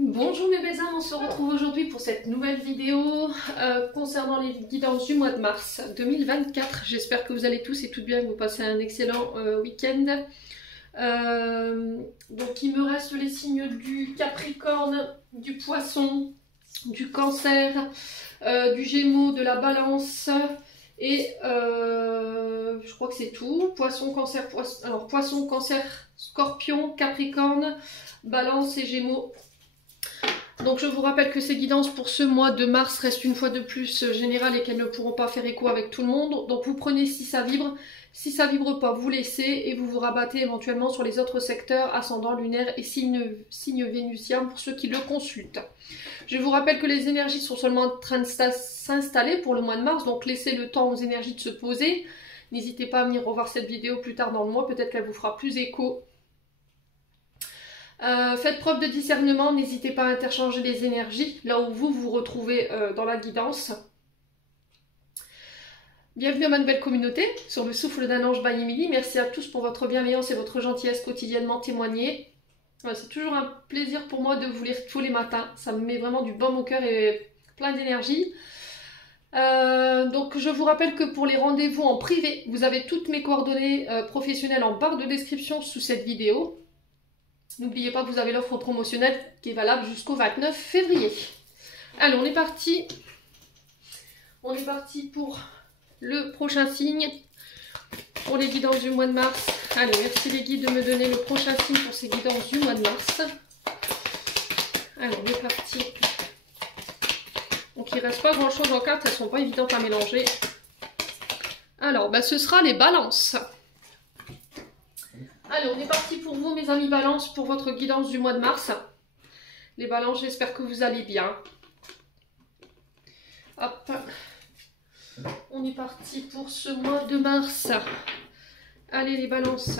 Bonjour mes belles âmes, on se retrouve aujourd'hui pour cette nouvelle vidéo concernant les guidances du mois de mars 2024. J'espère que vous allez tous et toutes bien, que vous passez un excellent week-end. Donc il me reste les signes du Capricorne, du Poisson, du Cancer, du Gémeaux, de la Balance et je crois que c'est tout. Poisson, Cancer, alors Poisson, Cancer, Scorpion, Capricorne, Balance et Gémeaux. Donc je vous rappelle que ces guidances pour ce mois de mars restent une fois de plus générales et qu'elles ne pourront pas faire écho avec tout le monde. Donc vous prenez si ça vibre pas, vous laissez et vous vous rabattez éventuellement sur les autres secteurs, ascendant, lunaire et signe vénusien pour ceux qui le consultent. Je vous rappelle que les énergies sont seulement en train de s'installer pour le mois de mars, donc laissez le temps aux énergies de se poser. N'hésitez pas à venir revoir cette vidéo plus tard dans le mois, peut-être qu'elle vous fera plus écho. Faites preuve de discernement, n'hésitez pas à interchanger les énergies, là où vous vous retrouvez dans la guidance. Bienvenue à ma nouvelle communauté, sur le souffle d'un ange by Emily. Merci à tous pour votre bienveillance et votre gentillesse quotidiennement témoignée. C'est toujours un plaisir pour moi de vous lire tous les matins, ça me met vraiment du baume au cœur et plein d'énergie. Donc je vous rappelle que pour les rendez-vous en privé, vous avez toutes mes coordonnées professionnelles en barre de description sous cette vidéo. N'oubliez pas que vous avez l'offre promotionnelle qui est valable jusqu'au 29 février. Allez, on est parti. On est parti pour le prochain signe, pour les guidances du mois de mars. Allez, merci les guides de me donner le prochain signe pour ces guidances du mois de mars. Allez, on est parti. Donc il ne reste pas grand chose en cartes, elles ne sont pas évidentes à mélanger. Alors, ce sera les balances. Allez, on est parti pour vous, mes amis Balance, pour votre guidance du mois de mars. Les Balances, j'espère que vous allez bien. Hop. On est parti pour ce mois de mars. Allez, les Balances.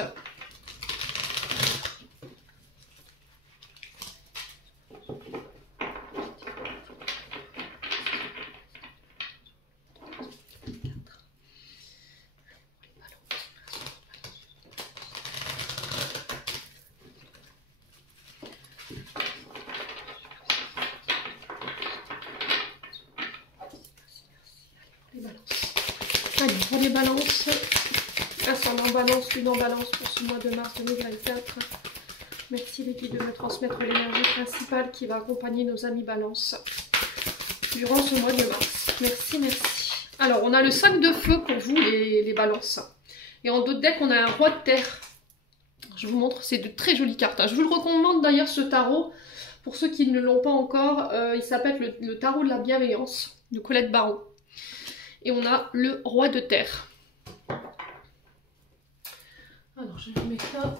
Allez, pour les balances, ascendant balance, lune en balance pour ce mois de mars 2024. Merci les guides de me transmettre l'énergie principale qui va accompagner nos amis balances durant ce mois de mars. Merci, merci. Alors, on a le 5 de feu pour vous, les balances. Et en dos de deck, on a un roi de terre. Je vous montre, c'est de très jolies cartes. Je vous le recommande d'ailleurs, ce tarot. Pour ceux qui ne l'ont pas encore, il s'appelle le tarot de la bienveillance de Colette Baron. Et on a le roi de terre. Alors je vais mettre là.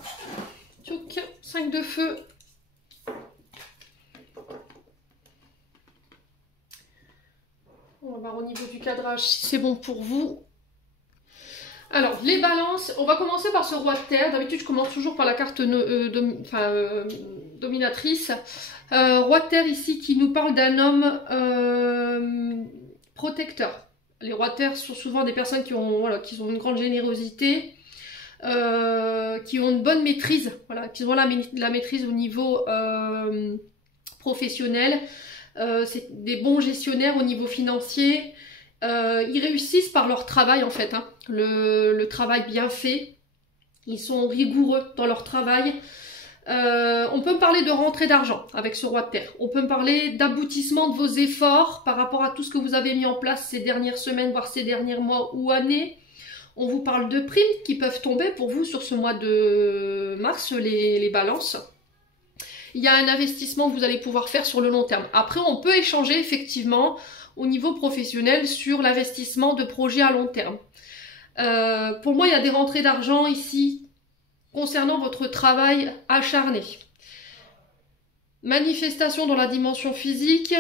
Tchouk, 5 de feu. On va voir au niveau du cadrage si c'est bon pour vous. Alors les balances, on va commencer par ce roi de terre. D'habitude je commence toujours par la carte dominatrice. Roi de terre ici qui nous parle d'un homme protecteur. Les rois de terre sont souvent des personnes qui ont une grande générosité, qui ont une bonne maîtrise, qui ont la maîtrise au niveau professionnel. C'est des bons gestionnaires au niveau financier. Ils réussissent par leur travail en fait, le travail bien fait. Ils sont rigoureux dans leur travail. On peut me parler de rentrée d'argent avec ce roi de terre. On peut me parler d'aboutissement de vos efforts par rapport à tout ce que vous avez mis en place ces dernières semaines, voire ces derniers mois ou années. On vous parle de primes qui peuvent tomber pour vous sur ce mois de mars, les balances. Il y a un investissement que vous allez pouvoir faire sur le long terme. Après, on peut échanger effectivement au niveau professionnel sur l'investissement de projets à long terme. Pour moi, il y a des rentrées d'argent ici concernant votre travail acharné. Manifestation dans la dimension physique.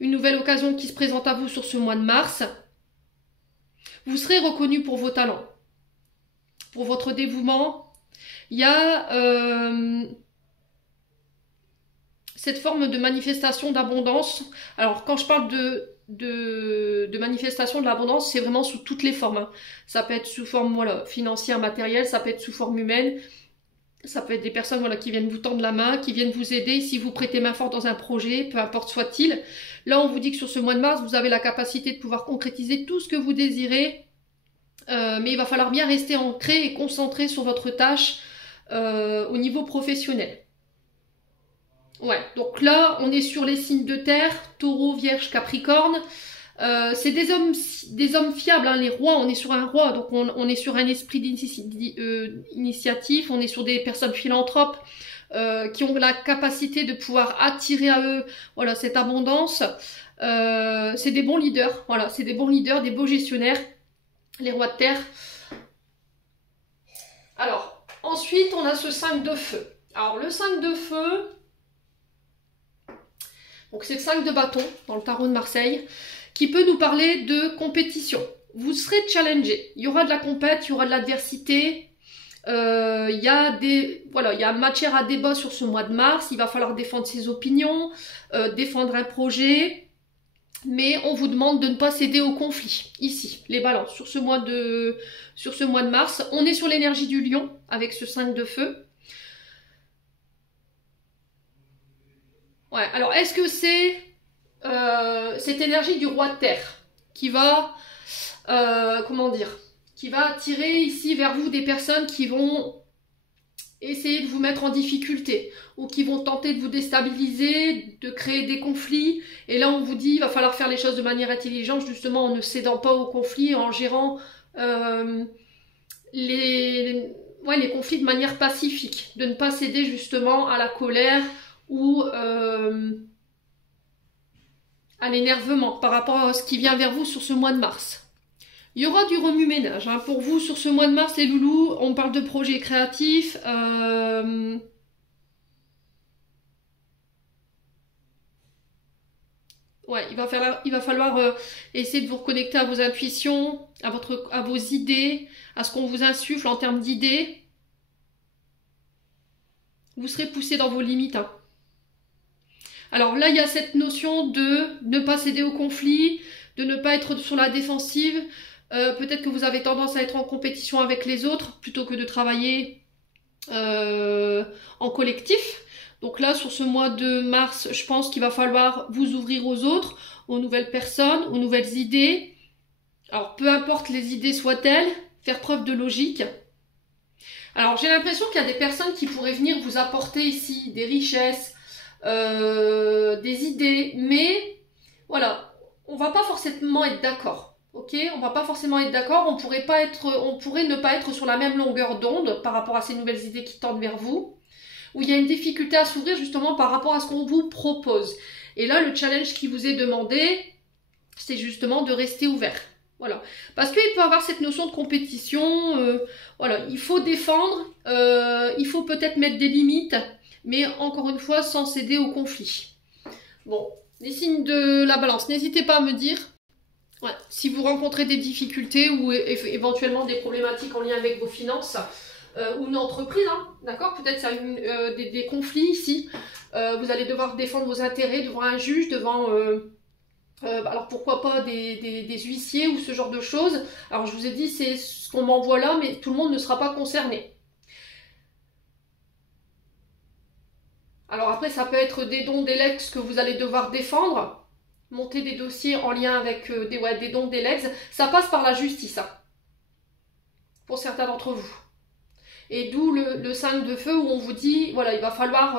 Une nouvelle occasion qui se présente à vous sur ce mois de mars. Vous serez reconnu pour vos talents, pour votre dévouement. Il y a cette forme de manifestation d'abondance. Alors quand je parle de manifestation de l'abondance, c'est vraiment sous toutes les formes. Ça peut être sous forme financière, matérielle, ça peut être sous forme humaine. Ça peut être des personnes voilà, qui viennent vous tendre la main, qui viennent vous aider, si vous prêtez main forte dans un projet, peu importe soit-il. Là, on vous dit que sur ce mois de mars, vous avez la capacité de pouvoir concrétiser tout ce que vous désirez. Mais il va falloir bien rester ancré et concentré sur votre tâche au niveau professionnel. Ouais, donc là, on est sur les signes de terre, Taureau, Vierge, Capricorne. C'est des hommes fiables, hein, les rois, on est sur un roi, donc on est sur un esprit d'initiative, on est sur des personnes philanthropes qui ont la capacité de pouvoir attirer à eux voilà, cette abondance. C'est des bons leaders, voilà, c'est des bons leaders, des beaux gestionnaires, les rois de terre. Alors, ensuite, on a ce 5 de feu. Alors, le 5 de feu, donc c'est le 5 de bâton dans le tarot de Marseille, qui peut nous parler de compétition. Vous serez challengé. Il y aura de la compète, il y aura de l'adversité. Il y a matière à débat sur ce mois de mars. Il va falloir défendre ses opinions, défendre un projet. Mais on vous demande de ne pas céder au conflit. Ici, les balances, sur ce mois de mars. On est sur l'énergie du lion avec ce 5 de feu. Ouais, alors est-ce que c'est cette énergie du roi de terre qui va, qui va attirer ici vers vous des personnes qui vont essayer de vous mettre en difficulté ou qui vont tenter de vous déstabiliser, de créer des conflits. Et là, on vous dit, il va falloir faire les choses de manière intelligente, justement en ne cédant pas aux conflits, en gérant les conflits de manière pacifique, de ne pas céder justement à la colère ou à l'énervement par rapport à ce qui vient vers vous sur ce mois de mars. Il y aura du remue-ménage hein, pour vous sur ce mois de mars, les loulous. On parle de projets créatifs. Ouais, il va falloir essayer de vous reconnecter à vos intuitions, à vos idées, à ce qu'on vous insuffle en termes d'idées. Vous serez poussé dans vos limites. Hein. Alors là, il y a cette notion de ne pas céder au conflit, de ne pas être sur la défensive. Peut-être que vous avez tendance à être en compétition avec les autres plutôt que de travailler en collectif. Donc là, sur ce mois de mars, je pense qu'il va falloir vous ouvrir aux autres, aux nouvelles personnes, aux nouvelles idées. Alors, peu importe les idées soient-elles, faire preuve de logique. Alors, j'ai l'impression qu'il y a des personnes qui pourraient venir vous apporter ici des richesses, des idées, mais voilà, on va pas forcément être d'accord. Ok, on va pas forcément être d'accord, on pourrait ne pas être sur la même longueur d'onde par rapport à ces nouvelles idées qui tendent vers vous, où il y a une difficulté à s'ouvrir justement par rapport à ce qu'on vous propose. Et là, le challenge qui vous est demandé, c'est justement de rester ouvert. Voilà. Parce qu'il peut y avoir cette notion de compétition, voilà, il faut défendre, il faut peut-être mettre des limites, mais encore une fois, sans céder au conflit. Bon, les signes de la balance, n'hésitez pas à me dire. Ouais, si vous rencontrez des difficultés ou éventuellement des problématiques en lien avec vos finances ou une entreprise, hein, d'accord, peut-être ça des conflits ici, vous allez devoir défendre vos intérêts devant un juge, devant, alors pourquoi pas des huissiers ou ce genre de choses. Alors je vous ai dit, c'est ce qu'on m'envoie là, mais tout le monde ne sera pas concerné. Alors après, ça peut être des dons d'Elex que vous allez devoir défendre. Monter des dossiers en lien avec des dons d'Elex, ça passe par la justice, hein, pour certains d'entre vous. Et d'où le 5 de feu où on vous dit, voilà, il va falloir,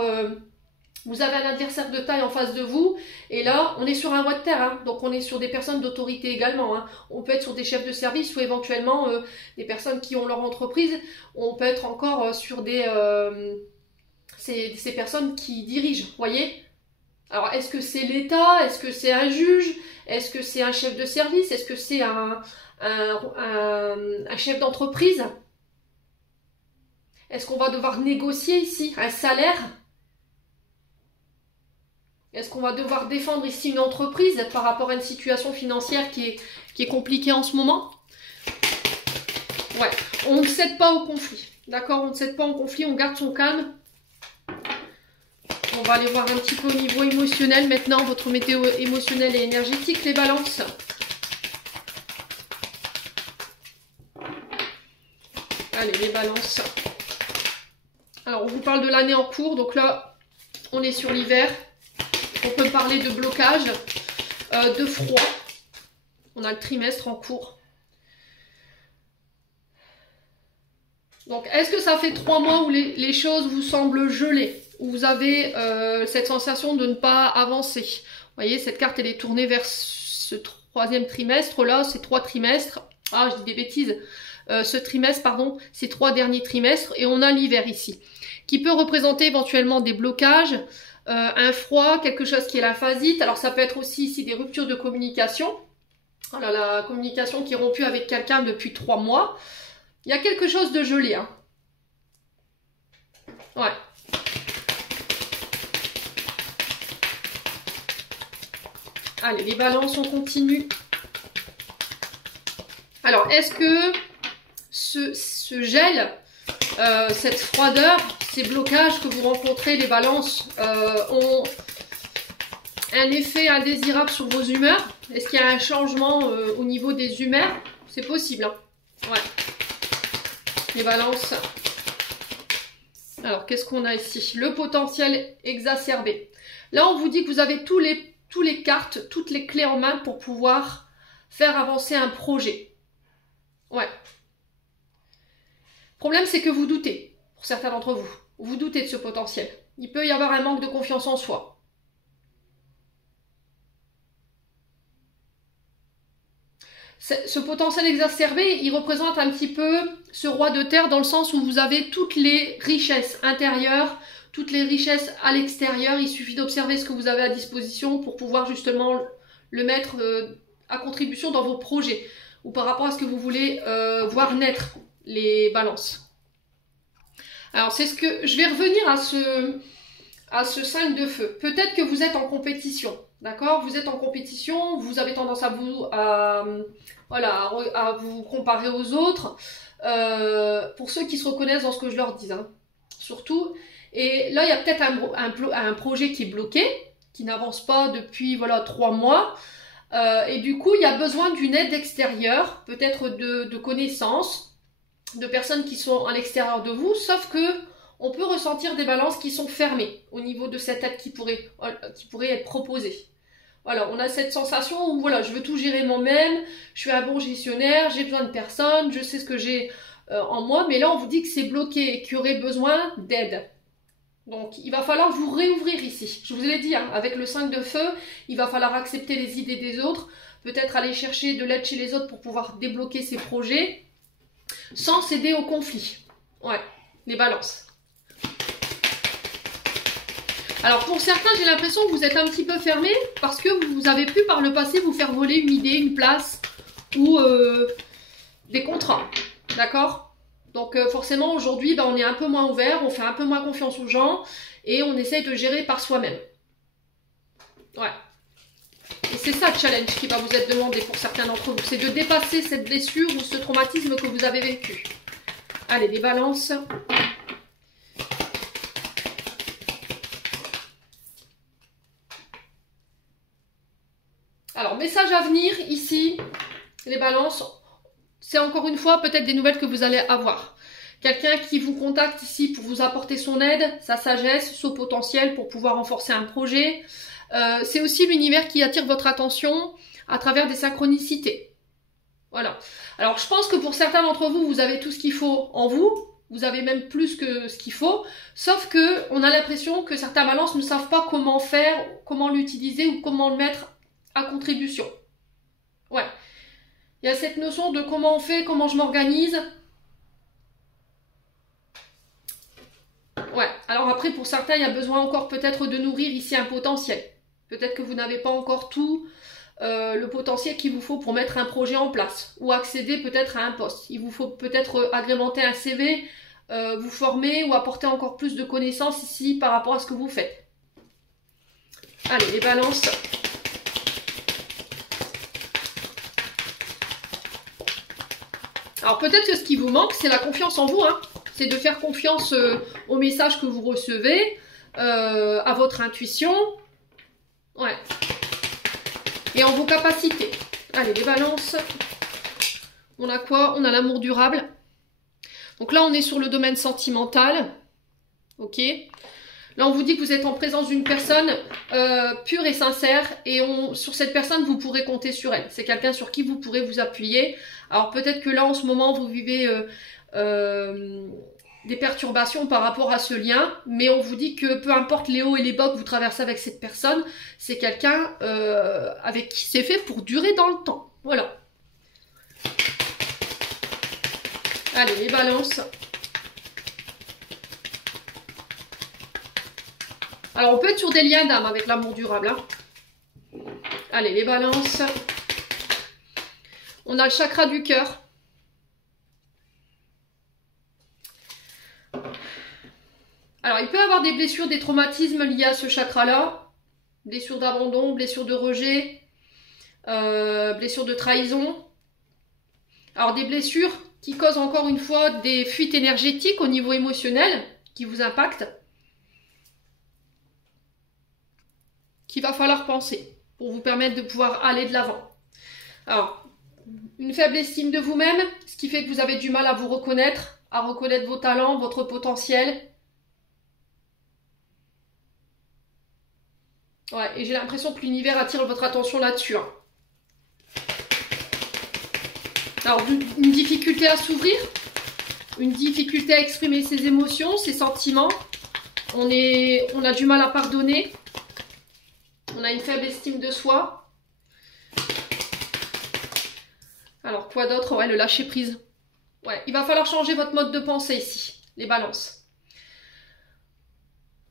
vous avez un adversaire de taille en face de vous, et là, on est sur un roi de terre, hein, donc on est sur des personnes d'autorité également. Hein. On peut être sur des chefs de service ou éventuellement des personnes qui ont leur entreprise, on peut être encore sur ces personnes qui dirigent, vous voyez. Alors, est-ce que c'est l'État? Est-ce que c'est un juge? Est-ce que c'est un chef de service? Est-ce que c'est un chef d'entreprise? Est-ce qu'on va devoir négocier ici un salaire? Est-ce qu'on va devoir défendre ici une entreprise par rapport à une situation financière qui est compliquée en ce moment? Ouais, on ne cède pas au conflit. D'accord, on ne cède pas au conflit, on garde son calme. On va aller voir un petit peu au niveau émotionnel maintenant, votre météo émotionnelle et énergétique, les balances. Allez, les balances. Alors, on vous parle de l'année en cours. Donc là, on est sur l'hiver. On peut parler de blocage, de froid. On a le trimestre en cours. Donc, est-ce que ça fait 3 mois où les choses vous semblent gelées? Où vous avez cette sensation de ne pas avancer? Vous voyez, cette carte, elle est tournée vers ce 3e trimestre. Là, c'est 3 trimestres. Ah, je dis des bêtises. Ce trimestre, pardon, c'est 3 derniers trimestres. Et on a l'hiver ici, qui peut représenter éventuellement des blocages, un froid, quelque chose qui est lymphasite. Alors, ça peut être aussi ici des ruptures de communication. Voilà, la communication qui est rompue avec quelqu'un depuis 3 mois. Il y a quelque chose de gelé, hein. Ouais. Allez, les balances, on continue. Alors, est-ce que ce gel, cette froideur, ces blocages que vous rencontrez, les balances, ont un effet indésirable sur vos humeurs? Est-ce qu'il y a un changement au niveau des humeurs? C'est possible, hein. Ouais. Les balances. Alors, qu'est-ce qu'on a ici? Le potentiel exacerbé. Là, on vous dit que vous avez tous les cartes, toutes les clés en main pour pouvoir faire avancer un projet. Ouais. Le problème, c'est que vous doutez, pour certains d'entre vous. Vous doutez de ce potentiel. Il peut y avoir un manque de confiance en soi. Ce potentiel exacerbé, il représente un petit peu ce roi de terre dans le sens où vous avez toutes les richesses intérieures, toutes les richesses à l'extérieur. Il suffit d'observer ce que vous avez à disposition pour pouvoir justement le mettre à contribution dans vos projets ou par rapport à ce que vous voulez voir naître, les balances. Alors, c'est ce que je vais revenir à ce 5 de feu. Peut-être que vous êtes en compétition. D'accord, vous êtes en compétition, vous avez tendance à vous comparer aux autres. Pour ceux qui se reconnaissent dans ce que je leur dis, hein, surtout. Et là, il y a peut-être un projet qui est bloqué, qui n'avance pas depuis 3 mois. Et du coup, il y a besoin d'une aide extérieure, peut-être de connaissances, de personnes qui sont à l'extérieur de vous, sauf que on peut ressentir des balances qui sont fermées au niveau de cette aide qui pourrait être proposée. Voilà, on a cette sensation où voilà, je veux tout gérer moi-même, je suis un bon gestionnaire, j'ai besoin de personne, je sais ce que j'ai en moi, mais là on vous dit que c'est bloqué et qu'il y aurait besoin d'aide. Donc il va falloir vous réouvrir ici. Je vous l'ai dit, hein, avec le 5 de feu, il va falloir accepter les idées des autres, peut-être aller chercher de l'aide chez les autres pour pouvoir débloquer ces projets, sans céder au conflit. Ouais, les balances. Alors pour certains, j'ai l'impression que vous êtes un petit peu fermé parce que vous avez pu par le passé vous faire voler une idée, une place ou des contrats. D'accord? Donc forcément aujourd'hui, on est un peu moins ouvert, on fait un peu moins confiance aux gens et on essaye de gérer par soi-même. Ouais. Et c'est ça le challenge qui va vous être demandé pour certains d'entre vous. C'est de dépasser cette blessure ou ce traumatisme que vous avez vécu. Allez, les balances. Alors, message à venir ici, les balances, c'est encore une fois peut-être des nouvelles que vous allez avoir. Quelqu'un qui vous contacte ici pour vous apporter son aide, sa sagesse, son potentiel pour pouvoir renforcer un projet. C'est aussi l'univers qui attire votre attention à travers des synchronicités. Voilà. Alors, je pense que pour certains d'entre vous, vous avez tout ce qu'il faut en vous. Vous avez même plus que ce qu'il faut. Sauf que on a l'impression que certains balances ne savent pas comment faire, comment l'utiliser ou comment le mettre à contribution. Ouais. Il y a cette notion de comment on fait, comment je m'organise. Ouais. Alors après, pour certains, il y a besoin encore peut-être de nourrir ici un potentiel. Peut-être que vous n'avez pas encore tout le potentiel qu'il vous faut pour mettre un projet en place. Ou accéder peut-être à un poste. Il vous faut peut-être agrémenter un CV, vous former ou apporter encore plus de connaissances ici par rapport à ce que vous faites. Allez, les balances. Alors peut-être que ce qui vous manque, c'est la confiance en vous, hein. C'est de faire confiance aux messages que vous recevez, à votre intuition. Ouais. Et en vos capacités. Allez, les balances. On a quoi? On a l'amour durable. Donc là, on est sur le domaine sentimental. Ok? Là, on vous dit que vous êtes en présence d'une personne pure et sincère et sur cette personne, vous pourrez compter sur elle. C'est quelqu'un sur qui vous pourrez vous appuyer. Alors peut-être que là, en ce moment, vous vivez des perturbations par rapport à ce lien, mais on vous dit que peu importe les hauts et les bas que vous traversez avec cette personne, c'est quelqu'un avec qui c'est fait pour durer dans le temps. Voilà. Allez, les balances. Alors, on peut être sur des liens d'âme avec l'amour durable. Hein. Allez, les balances. On a le chakra du cœur. Alors, il peut y avoir des blessures, des traumatismes liés à ce chakra-là. Blessures d'abandon, blessures de rejet, blessures de trahison. Alors, des blessures qui causent encore une fois des fuites énergétiques au niveau émotionnel qui vous impactent. Qu'il va falloir penser pour vous permettre de pouvoir aller de l'avant. Alors, une faible estime de vous-même, ce qui fait que vous avez du mal à vous reconnaître, à reconnaître vos talents, votre potentiel. Ouais, et j'ai l'impression que l'univers attire votre attention là-dessus. Hein. Alors, une difficulté à s'ouvrir, une difficulté à exprimer ses émotions, ses sentiments. On a du mal à pardonner. On a une faible estime de soi. Alors, quoi d'autre? Ouais, le lâcher prise. Ouais, il va falloir changer votre mode de pensée ici, les balances.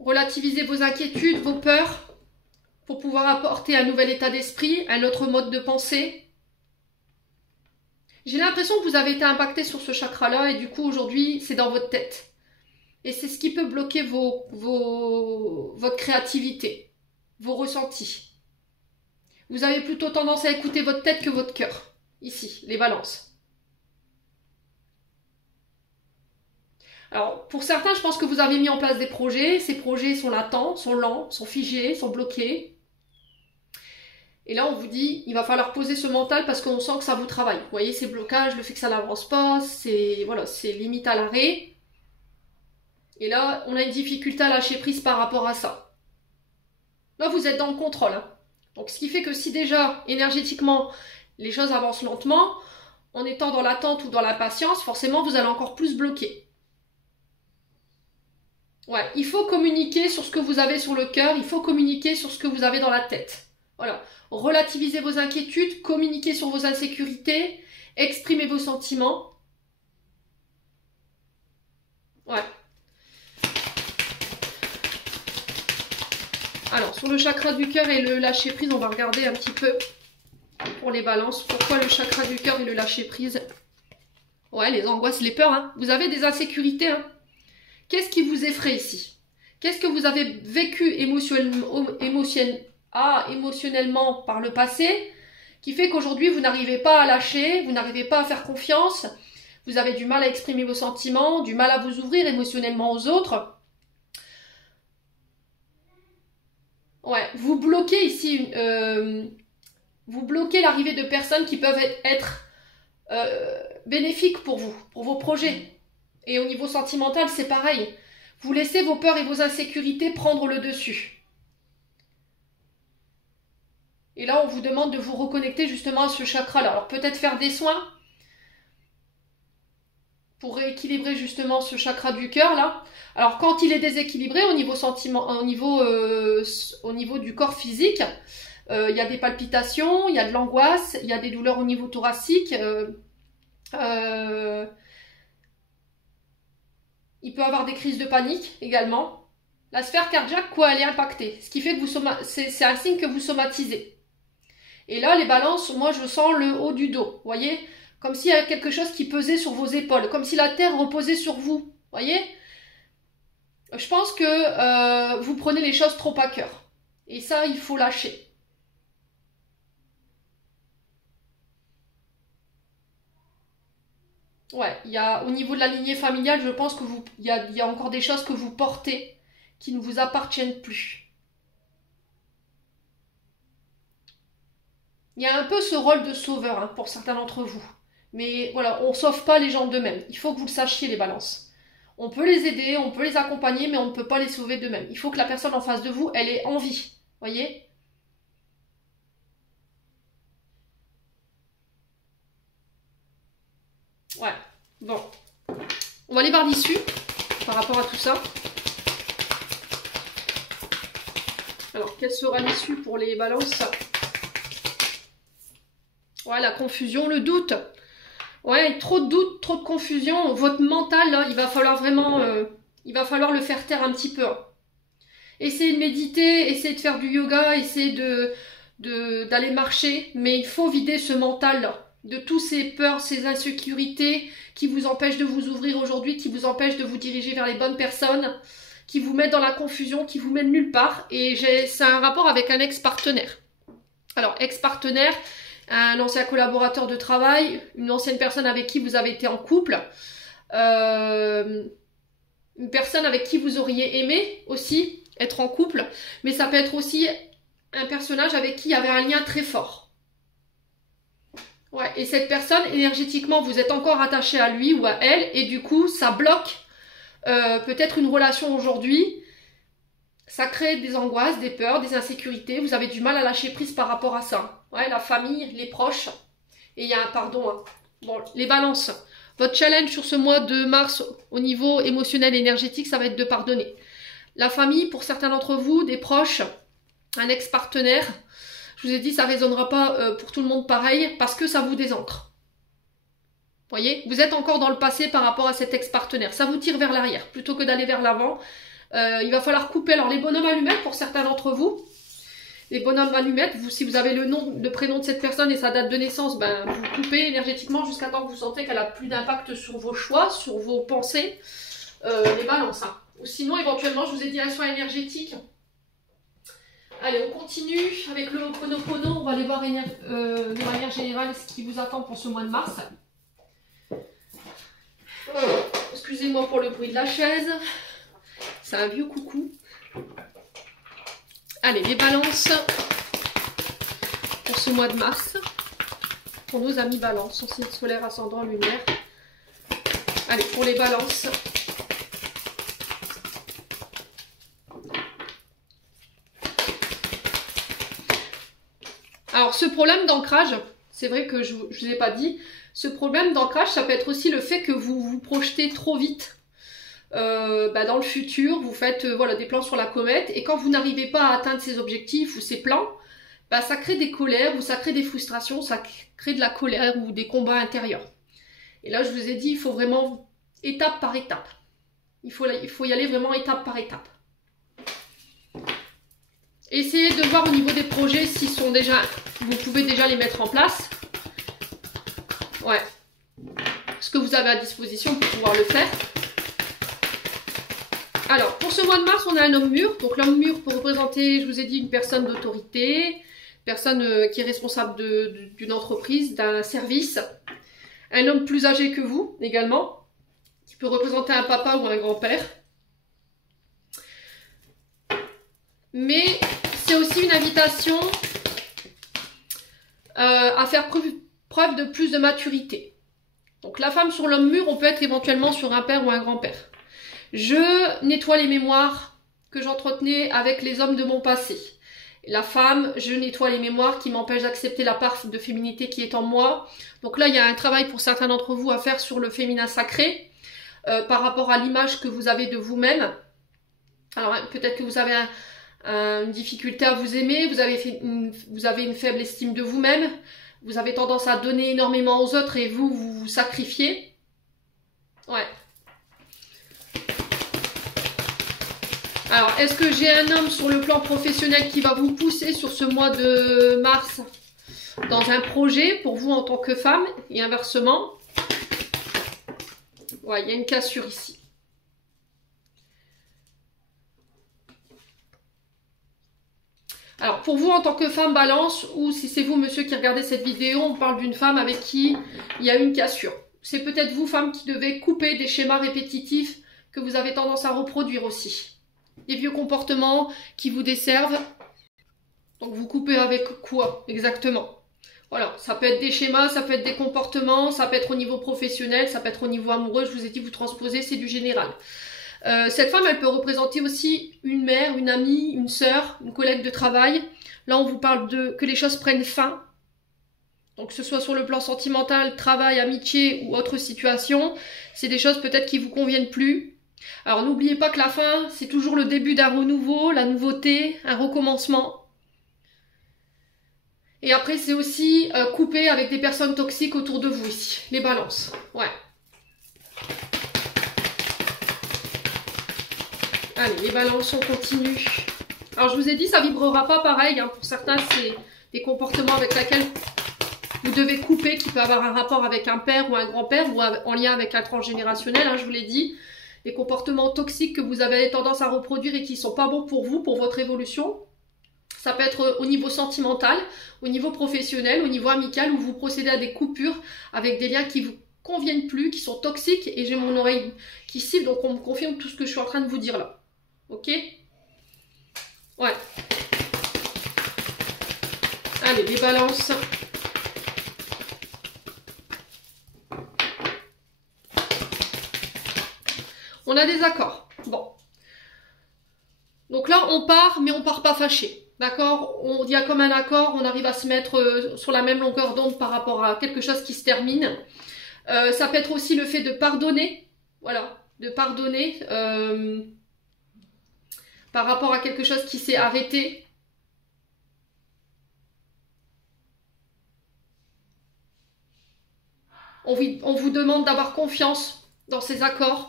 Relativiser vos inquiétudes, vos peurs, pour pouvoir apporter un nouvel état d'esprit, un autre mode de pensée. J'ai l'impression que vous avez été impacté sur ce chakra-là et du coup, aujourd'hui, c'est dans votre tête. Et c'est ce qui peut bloquer votre créativité. Vos ressentis. Vous avez plutôt tendance à écouter votre tête que votre cœur. Ici, les balances. Alors, pour certains, je pense que vous avez mis en place des projets. Ces projets sont latents, sont lents, sont figés, sont bloqués. Et là, on vous dit, il va falloir poser ce mental parce qu'on sent que ça vous travaille. Vous voyez, ces blocages, le fait que ça n'avance pas, c'est limite à l'arrêt. Et là, on a une difficulté à lâcher prise par rapport à ça. Là, vous êtes dans le contrôle. Hein. Donc, ce qui fait que si déjà, énergétiquement, les choses avancent lentement, en étant dans l'attente ou dans l'impatience, forcément, vous allez encore plus bloquer. Ouais, il faut communiquer sur ce que vous avez sur le cœur, il faut communiquer sur ce que vous avez dans la tête. Voilà. Relativisez vos inquiétudes, communiquez sur vos insécurités, exprimez vos sentiments. Ouais. Alors, sur le chakra du cœur et le lâcher prise, on va regarder un petit peu pour les balances. Pourquoi le chakra du cœur et le lâcher prise? Ouais, les angoisses, les peurs. Hein. Vous avez des insécurités. Hein. Qu'est-ce qui vous effraie ici? Qu'est-ce que vous avez vécu émotionnellement par le passé qui fait qu'aujourd'hui, vous n'arrivez pas à lâcher, vous n'arrivez pas à faire confiance, vous avez du mal à exprimer vos sentiments, du mal à vous ouvrir émotionnellement aux autres. Ouais, vous bloquez ici, vous bloquez l'arrivée de personnes qui peuvent être bénéfiques pour vous, pour vos projets. Et au niveau sentimental, c'est pareil. Vous laissez vos peurs et vos insécurités prendre le dessus. Et là, on vous demande de vous reconnecter justement à ce chakra-là. Alors peut-être faire des soins pour rééquilibrer justement ce chakra du cœur là. Alors quand il est déséquilibré au niveau au niveau du corps physique, il y a des palpitations, il y a de l'angoisse, il y a des douleurs au niveau thoracique. Il peut avoir des crises de panique également. La sphère cardiaque, quoi, elle est impactée. Ce qui fait que c'est un signe que vous somatisez. Et là, les balances, moi, je sens le haut du dos. Vous voyez? Comme s'il y a quelque chose qui pesait sur vos épaules. Comme si la terre reposait sur vous. Vous voyez? Je pense que vous prenez les choses trop à cœur. Et ça, il faut lâcher. Ouais, au niveau de la lignée familiale, je pense que il y a encore des choses que vous portez qui ne vous appartiennent plus. Il y a un peu ce rôle de sauveur pour certains d'entre vous. Mais voilà, on ne sauve pas les gens d'eux-mêmes. Il faut que vous le sachiez, les balances. On peut les aider, on peut les accompagner, mais on ne peut pas les sauver d'eux-mêmes. Il faut que la personne en face de vous, elle ait envie. Voyez? Ouais, bon. On va aller voir l'issue par rapport à tout ça. Alors, quelle sera l'issue pour les balances? Ouais, la confusion, le doute. Ouais, trop de doute, trop de confusion. Votre mental, là, il va falloir vraiment... il va falloir le faire taire un petit peu. Essayez de méditer, essayez de faire du yoga, essayez d'aller marcher. Mais il faut vider ce mental-là de tous ces peurs, ces insécurités qui vous empêchent de vous ouvrir aujourd'hui, qui vous empêchent de vous diriger vers les bonnes personnes, qui vous mettent dans la confusion, qui vous mettent nulle part. Et c'est un rapport avec un ex-partenaire. Alors, ex-partenaire, un ancien collaborateur de travail, une ancienne personne avec qui vous avez été en couple, une personne avec qui vous auriez aimé aussi être en couple, mais ça peut être aussi un personnage avec qui il y avait un lien très fort. Ouais, et cette personne, énergétiquement, vous êtes encore attaché à lui ou à elle, et du coup, ça bloque peut-être une relation aujourd'hui. Ça crée des angoisses, des peurs, des insécurités. Vous avez du mal à lâcher prise par rapport à ça. Ouais, la famille, les proches. Et il y a un pardon. Hein. Bon, les balances. Votre challenge sur ce mois de mars au niveau émotionnel et énergétique, ça va être de pardonner. La famille, pour certains d'entre vous, des proches, un ex-partenaire. Je vous ai dit, ça ne résonnera pas pour tout le monde pareil parce que ça vous désancre. Vous voyez, vous êtes encore dans le passé par rapport à cet ex-partenaire. Ça vous tire vers l'arrière plutôt que d'aller vers l'avant. Il va falloir couper. Alors, les bonhommes allumettes, pour certains d'entre vous, les bonhommes allumettes, si vous avez le nom, le prénom de cette personne et sa date de naissance, ben, vous coupez énergétiquement jusqu'à temps que vous sentez qu'elle a plus d'impact sur vos choix, sur vos pensées, les balances. Hein. Ou sinon, éventuellement, je vous ai dit un soin énergétique. Allez, on continue avec le Ho'oponopono. On va aller voir de manière générale ce qui vous attend pour ce mois de mars. Excusez-moi pour le bruit de la chaise. C'est un vieux coucou. Allez, les balances pour ce mois de mars. Pour nos amis balances, signe solaire, ascendant, lunaire. Allez, pour les balances. Alors, ce problème d'ancrage, c'est vrai que je ne vous ai pas dit, ce problème d'ancrage, ça peut être aussi le fait que vous vous projetez trop vite. Dans le futur, vous faites voilà, des plans sur la comète et quand vous n'arrivez pas à atteindre ces objectifs ou ces plans, ça crée des colères ou ça crée des frustrations, ça crée de la colère ou des combats intérieurs. Et là, je vous ai dit, il faut vraiment étape par étape. Il faut y aller vraiment étape par étape. Essayez de voir au niveau des projets s'ils sont déjà, vous pouvez déjà les mettre en place. Ouais. Ce que vous avez à disposition pour pouvoir le faire. Alors, pour ce mois de mars, on a un homme mûr. Donc, l'homme mûr peut représenter, je vous ai dit, une personne d'autorité, personne qui est responsable d'une entreprise, d'un service. Un homme plus âgé que vous, également, qui peut représenter un papa ou un grand-père. Mais c'est aussi une invitation à faire preuve de plus de maturité. Donc, la femme sur l'homme mûr, on peut être éventuellement sur un père ou un grand-père. Je nettoie les mémoires que j'entretenais avec les hommes de mon passé. La femme, je nettoie les mémoires qui m'empêchent d'accepter la part de féminité qui est en moi. Donc là, il y a un travail pour certains d'entre vous à faire sur le féminin sacré par rapport à l'image que vous avez de vous-même. Alors peut-être que vous avez une difficulté à vous aimer, vous avez une faible estime de vous-même, vous avez tendance à donner énormément aux autres et vous vous sacrifiez. Ouais. Alors, est-ce que j'ai un homme sur le plan professionnel qui va vous pousser sur ce mois de mars dans un projet pour vous en tant que femme et inversement? Ouais, il y a une cassure ici. Alors, pour vous en tant que femme balance, ou si c'est vous, monsieur, qui regardez cette vidéo, on parle d'une femme avec qui il y a une cassure. C'est peut-être vous, femme, qui devez couper des schémas répétitifs que vous avez tendance à reproduire aussi. Des vieux comportements qui vous desservent. Donc vous coupez avec quoi exactement? Voilà, ça peut être des schémas, ça peut être des comportements, ça peut être au niveau professionnel, ça peut être au niveau amoureux, je vous ai dit, vous transposez, c'est du général. Cette femme, elle peut représenter aussi une mère, une amie, une sœur, une collègue de travail. Là, on vous parle de que les choses prennent fin. Donc, que ce soit sur le plan sentimental, travail, amitié ou autre situation, c'est des choses peut-être qui vous conviennent plus. Alors, n'oubliez pas que la fin, c'est toujours le début d'un renouveau, la nouveauté, un recommencement. Et après, c'est aussi couper avec des personnes toxiques autour de vous ici. Les balances. Ouais. Allez, les balances, on continue. Alors, je vous ai dit, ça vibrera pas pareil. Hein. Pour certains, c'est des comportements avec lesquels vous devez couper, qui peut avoir un rapport avec un père ou un grand-père, ou en lien avec un transgénérationnel, hein, je vous l'ai dit. Les comportements toxiques que vous avez tendance à reproduire et qui ne sont pas bons pour vous, pour votre évolution. Ça peut être au niveau sentimental, au niveau professionnel, au niveau amical, où vous procédez à des coupures avec des liens qui vous conviennent plus, qui sont toxiques. Et j'ai mon oreille qui siffle, donc on me confirme tout ce que je suis en train de vous dire là. Ok? Ouais. Allez, les balances. On a des accords. Bon. Donc là, on part, mais on part pas fâché. D'accord? Il y a comme un accord, on arrive à se mettre sur la même longueur d'onde par rapport à quelque chose qui se termine. Ça peut être aussi le fait de pardonner. Voilà, de pardonner par rapport à quelque chose qui s'est arrêté. On vous demande d'avoir confiance dans ces accords.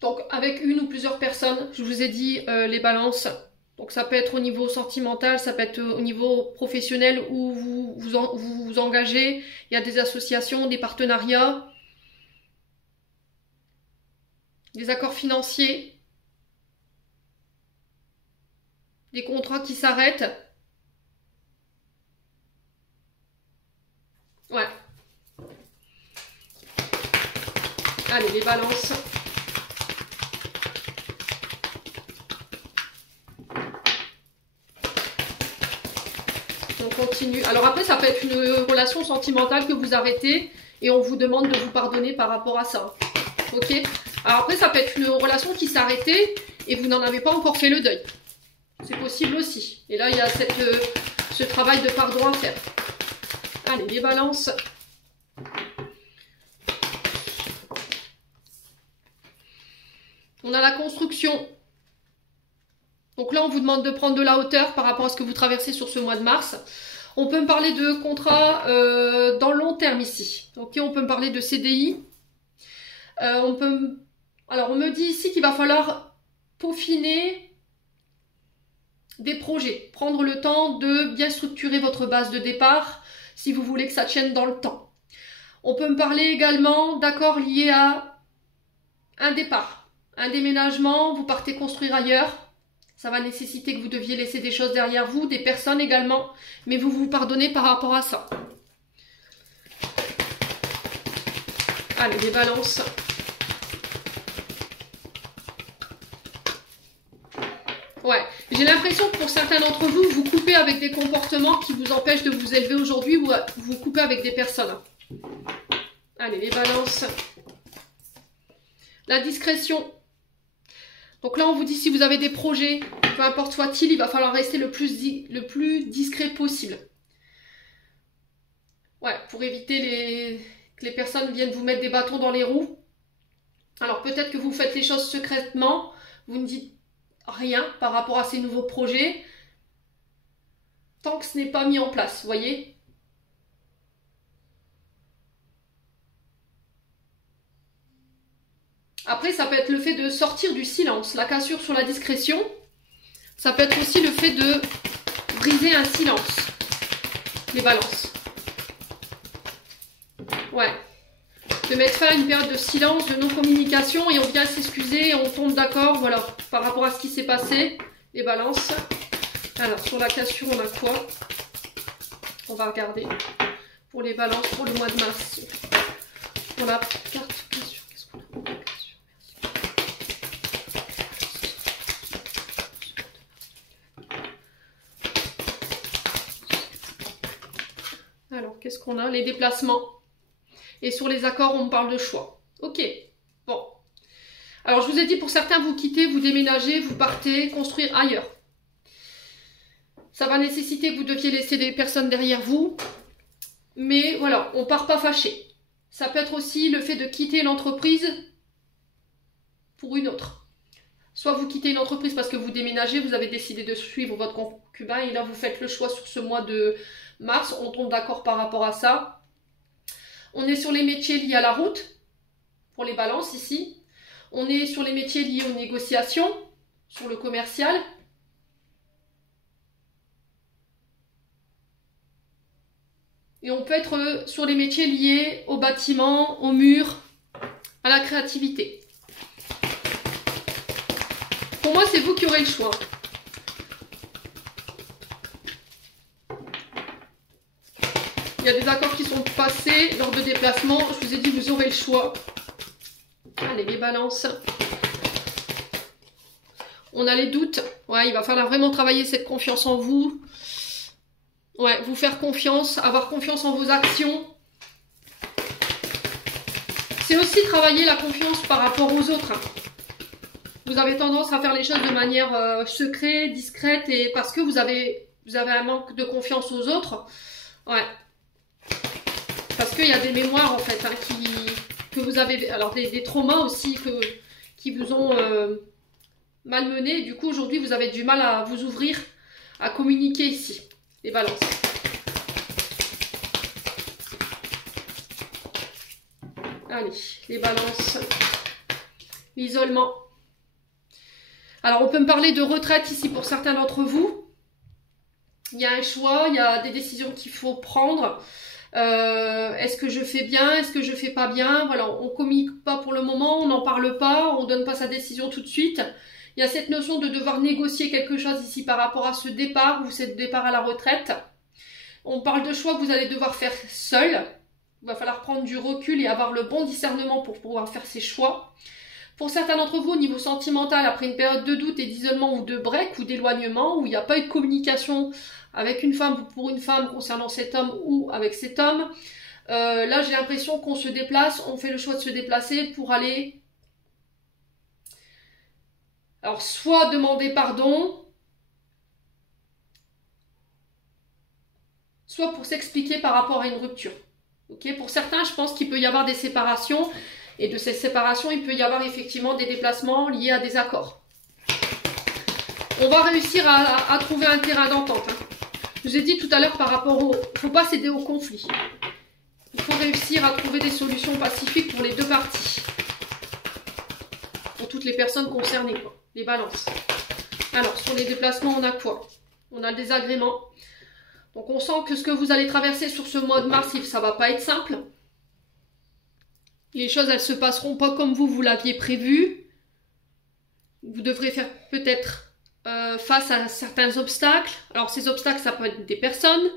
Donc, avec une ou plusieurs personnes, je vous ai dit les balances. Donc, ça peut être au niveau sentimental, ça peut être au niveau professionnel où vous engagez. Il y a des associations, des partenariats, des accords financiers, des contrats qui s'arrêtent. Ouais. Allez, les balances. On continue. Alors après, ça peut être une relation sentimentale que vous arrêtez et on vous demande de vous pardonner par rapport à ça. Ok? Alors après, ça peut être une relation qui s'est arrêtée et vous n'en avez pas encore fait le deuil. C'est possible aussi. Et là, il y a ce travail de pardon à faire. Allez, les balances. On a la construction. Donc là, on vous demande de prendre de la hauteur par rapport à ce que vous traversez sur ce mois de mars. On peut me parler de contrat dans le long terme ici. Ok, on peut me parler de CDI. Alors, on me dit ici qu'il va falloir peaufiner des projets. Prendre le temps de bien structurer votre base de départ si vous voulez que ça tienne dans le temps. On peut me parler également d'accords liés à un départ, un déménagement, vous partez construire ailleurs. Ça va nécessiter que vous deviez laisser des choses derrière vous, des personnes également, mais vous vous pardonnez par rapport à ça. Allez, les balances. Ouais, j'ai l'impression que pour certains d'entre vous, vous coupez avec des comportements qui vous empêchent de vous élever aujourd'hui ou vous coupez avec des personnes. Allez, les balances. La discrétion. Donc là, on vous dit si vous avez des projets, peu importe soit-il, il va falloir rester le plus discret possible. Ouais, pour éviter que les personnes viennent vous mettre des bâtons dans les roues. Alors peut-être que vous faites les choses secrètement, vous ne dites rien par rapport à ces nouveaux projets, tant que ce n'est pas mis en place, vous voyez ? Après, ça peut être le fait de sortir du silence, la cassure sur la discrétion. Ça peut être aussi le fait de briser un silence. Les balances. Ouais. De mettre fin à une période de silence, de non-communication et on vient s'excuser et on tombe d'accord, voilà, par rapport à ce qui s'est passé. Les balances. Alors, sur la cassure, on a quoi? On va regarder. Pour les balances, pour le mois de mars. Pour la carte cassure, qu'est-ce qu'on a? Qu'est-ce qu'on a? Les déplacements. Et sur les accords, on me parle de choix. Ok, bon. Alors, je vous ai dit, pour certains, vous quittez, vous déménagez, vous partez, construire ailleurs. Ça va nécessiter que vous deviez laisser des personnes derrière vous. Mais voilà, on part pas fâché. Ça peut être aussi le fait de quitter l'entreprise pour une autre. Soit vous quittez une entreprise parce que vous déménagez, vous avez décidé de suivre votre concubin et là vous faites le choix sur ce mois de mars, on tombe d'accord par rapport à ça. On est sur les métiers liés à la route, pour les balances ici. On est sur les métiers liés aux négociations, sur le commercial. Et on peut être sur les métiers liés au bâtiment, au mur, à la créativité. Pour moi, c'est vous qui aurez le choix. Il y a des accords qui sont passés lors de déplacements. Je vous ai dit, vous aurez le choix. Allez, les balances. On a les doutes. Ouais, il va falloir vraiment travailler cette confiance en vous. Ouais, vous faire confiance, avoir confiance en vos actions. C'est aussi travailler la confiance par rapport aux autres. Vous avez tendance à faire les choses de manière secrète, discrète, et parce que vous avez un manque de confiance aux autres. Ouais. Parce qu'il y a des mémoires en fait hein, que vous avez, alors des traumas aussi qui vous ont malmené. Du coup aujourd'hui vous avez du mal à vous ouvrir, à communiquer ici. Les balances. Allez, les balances. L'isolement. Alors, on peut me parler de retraite ici pour certains d'entre vous. Il y a un choix, il y a des décisions qu'il faut prendre. Est-ce que je fais bien? Est-ce que je fais pas bien? Voilà, on communique pas pour le moment, on n'en parle pas, on donne pas sa décision tout de suite. Il y a cette notion de devoir négocier quelque chose ici par rapport à ce départ ou ce départ à la retraite. On parle de choix que vous allez devoir faire seul. Il va falloir prendre du recul et avoir le bon discernement pour pouvoir faire ces choix. Pour certains d'entre vous, au niveau sentimental, après une période de doute et d'isolement ou de break ou d'éloignement, où il n'y a pas eu de communication avec une femme ou pour une femme concernant cet homme ou avec cet homme, là j'ai l'impression qu'on se déplace, on fait le choix de se déplacer pour aller... Alors, soit demander pardon, soit pour s'expliquer par rapport à une rupture. Okay, pour certains, je pense qu'il peut y avoir des séparations, et de ces séparations, il peut y avoir effectivement des déplacements liés à des accords. On va réussir à trouver un terrain d'entente. Hein. Je vous ai dit tout à l'heure par rapport au... Il ne faut pas céder au conflit. Il faut réussir à trouver des solutions pacifiques pour les deux parties. Pour toutes les personnes concernées, quoi. Les balances. Alors, sur les déplacements, on a quoi? On a le désagrément. Donc, on sent que ce que vous allez traverser sur ce mois de mars, ça va pas être simple. Les choses, elles se passeront pas comme vous l'aviez prévu. Vous devrez faire peut-être face à certains obstacles. Alors, ces obstacles, ça peut être des personnes.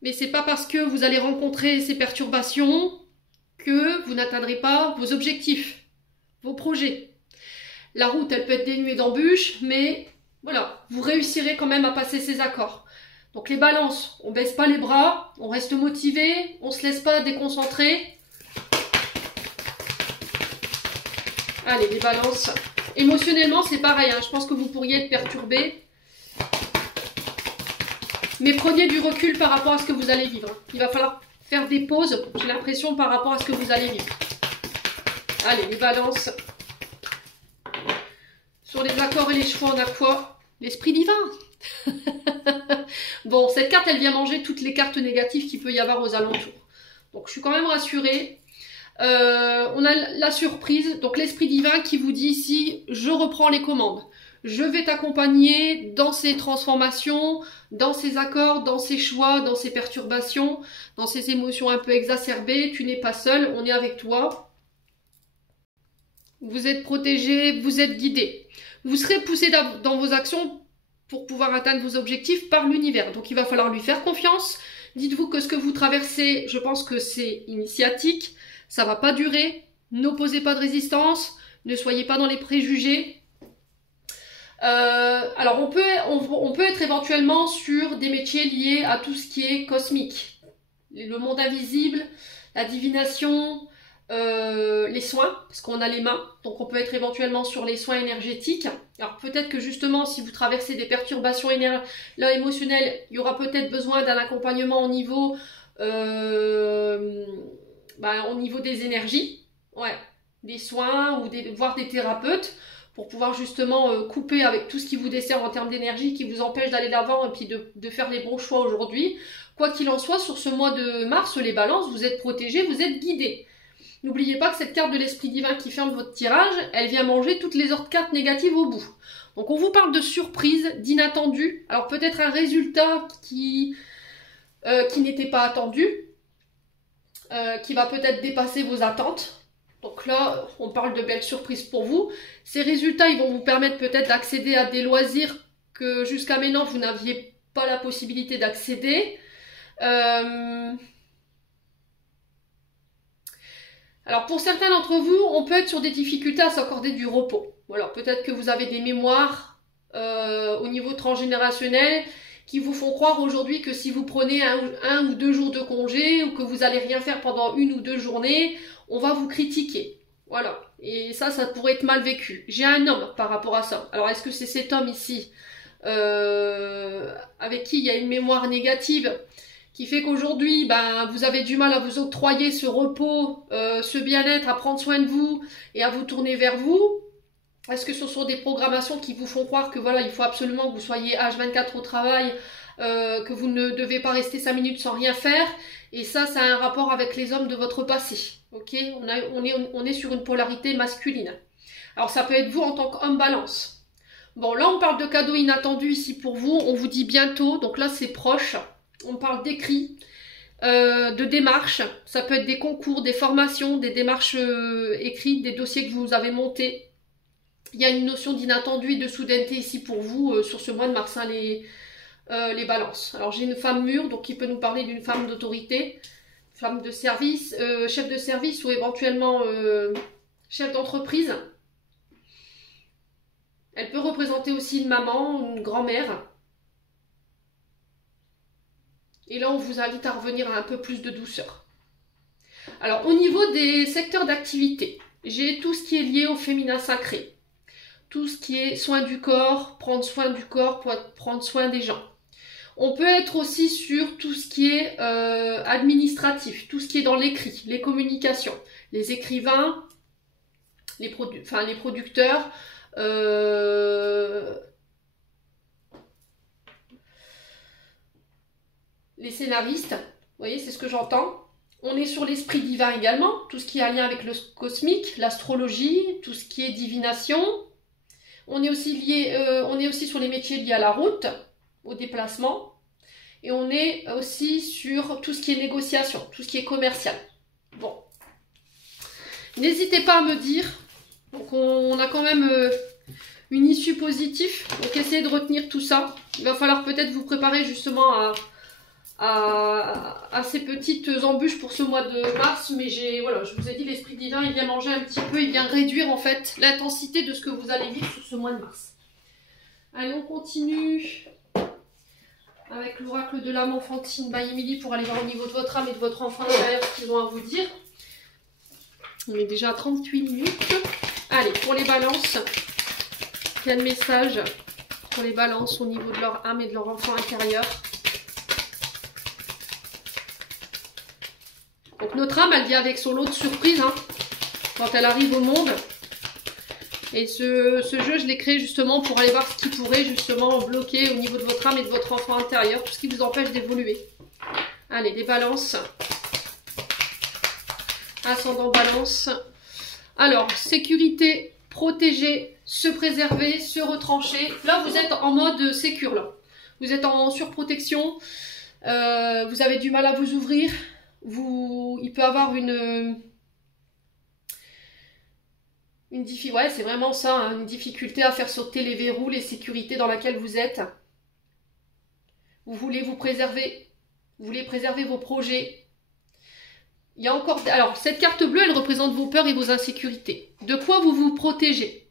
Mais c'est pas parce que vous allez rencontrer ces perturbations que vous n'atteindrez pas vos objectifs, vos projets. La route, elle peut être dénuée d'embûches, mais voilà, vous réussirez quand même à passer ces accords. Donc les balances, on baisse pas les bras, on reste motivé, on se laisse pas déconcentrer. Allez, les balances. Émotionnellement, c'est pareil, hein, je pense que vous pourriez être perturbé. Mais prenez du recul par rapport à ce que vous allez vivre. Il va falloir faire des pauses, j'ai l'impression, par rapport à ce que vous allez vivre. Allez, les balances. Sur les accords et les chevaux, on a quoi? L'esprit divin. Bon, cette carte, elle vient manger toutes les cartes négatives qu'il peut y avoir aux alentours. Donc, je suis quand même rassurée. On a la surprise, donc l'esprit divin qui vous dit ici, je reprends les commandes. Je vais t'accompagner dans ces transformations, dans ces accords, dans ces choix, dans ces perturbations, dans ces émotions un peu exacerbées. Tu n'es pas seul, on est avec toi. Vous êtes protégé, vous êtes guidé. Vous serez poussé dans vos actions pour pouvoir atteindre vos objectifs par l'univers. Donc il va falloir lui faire confiance. Dites-vous que ce que vous traversez, je pense que c'est initiatique. Ça va pas durer. N'opposez pas de résistance. Ne soyez pas dans les préjugés. Alors on peut être éventuellement sur des métiers liés à tout ce qui est cosmique, le monde invisible, la divination, les soins, parce qu'on a les mains, donc on peut être éventuellement sur les soins énergétiques. Alors peut-être que justement si vous traversez des perturbations émotionnelles, il y aura peut-être besoin d'un accompagnement au niveau des énergies, ouais, des soins ou voire des thérapeutes, pour pouvoir justement couper avec tout ce qui vous dessert en termes d'énergie, qui vous empêche d'aller de l'avant et puis de faire les bons choix aujourd'hui. Quoi qu'il en soit, sur ce mois de mars, les balances, vous êtes protégés, vous êtes guidés. N'oubliez pas que cette carte de l'esprit divin qui ferme votre tirage, elle vient manger toutes les autres cartes négatives au bout. Donc on vous parle de surprise, d'inattendu. Alors peut-être un résultat qui n'était pas attendu, qui va peut-être dépasser vos attentes. Donc là, on parle de belles surprises pour vous. Ces résultats, ils vont vous permettre peut-être d'accéder à des loisirs que jusqu'à maintenant, vous n'aviez pas la possibilité d'accéder. Alors pour certains d'entre vous, on peut être sur des difficultés à s'accorder du repos. Voilà, peut-être que vous avez des mémoires au niveau transgénérationnel qui vous font croire aujourd'hui que si vous prenez un ou deux jours de congé ou que vous allez rien faire pendant 1 ou 2 journées, on va vous critiquer. Voilà, et ça pourrait être mal vécu. J'ai un homme par rapport à ça. Alors est-ce que c'est cet homme ici avec qui il y a une mémoire négative qui fait qu'aujourd'hui, vous avez du mal à vous octroyer ce repos, ce bien-être, à prendre soin de vous et à vous tourner vers vous? Est-ce que ce sont des programmations qui vous font croire que voilà, il faut absolument que vous soyez H24 au travail, que vous ne devez pas rester 5 minutes sans rien faire? Et ça a un rapport avec les hommes de votre passé. Ok, on est sur une polarité masculine. Alors ça peut être vous en tant qu'homme balance. Bon, là on parle de cadeaux inattendus ici pour vous. On vous dit bientôt, donc là c'est proche. On parle d'écrits, de démarches. Ça peut être des concours, des formations, des démarches écrites, des dossiers que vous avez montés. Il y a une notion d'inattendu et de soudaineté ici pour vous sur ce mois de mars, hein, les balances. Alors j'ai une femme mûre, donc qui peut nous parler d'une femme d'autorité, femme de service, chef de service ou éventuellement chef d'entreprise. Elle peut représenter aussi une maman, une grand-mère. Et là on vous invite à revenir à un peu plus de douceur. Alors au niveau des secteurs d'activité, j'ai tout ce qui est lié au féminin sacré. Tout ce qui est soin du corps, prendre soin du corps, prendre soin des gens. On peut être aussi sur tout ce qui est administratif, tout ce qui est dans l'écrit, les communications, les écrivains, les producteurs, les scénaristes. Vous voyez, c'est ce que j'entends. On est sur l'esprit divin également, tout ce qui est en lien avec le cosmique, l'astrologie, tout ce qui est divination. On est aussi sur les métiers liés à la route, au déplacement. Et on est aussi sur tout ce qui est négociation, tout ce qui est commercial. Bon. N'hésitez pas à me dire. Donc on a quand même une issue positive. Donc essayez de retenir tout ça. Il va falloir peut-être vous préparer justement à ces petites embûches pour ce mois de mars. Mais voilà, je vous ai dit, l'esprit divin, il vient manger un petit peu, il vient réduire en fait l'intensité de ce que vous allez vivre sur ce mois de mars. Allez, on continue avec l'oracle de l'âme enfantine by Emily pour aller voir au niveau de votre âme et de votre enfant intérieur ce qu'ils ont à vous dire. On est déjà à 38 minutes. Allez, pour les balances, quel message pour les balances au niveau de leur âme et de leur enfant intérieur? Donc notre âme, elle vient avec son lot de surprises hein, quand elle arrive au monde. Et ce jeu, je l'ai créé justement pour aller voir ce qui pourrait justement bloquer au niveau de votre âme et de votre enfant intérieur, tout ce qui vous empêche d'évoluer. Allez, des balances. Ascendant balance. Alors, sécurité, protéger, se préserver, se retrancher. Là, vous êtes en mode sécure, là. Vous êtes en surprotection. Vous avez du mal à vous ouvrir. Il peut avoir ouais, c'est vraiment ça, hein, une difficulté à faire sauter les verrous, les sécurités dans lesquelles vous êtes. Vous voulez vous préserver. Vous voulez préserver vos projets. Il y a encore... Alors, cette carte bleue, elle représente vos peurs et vos insécurités. De quoi vous vous protégez?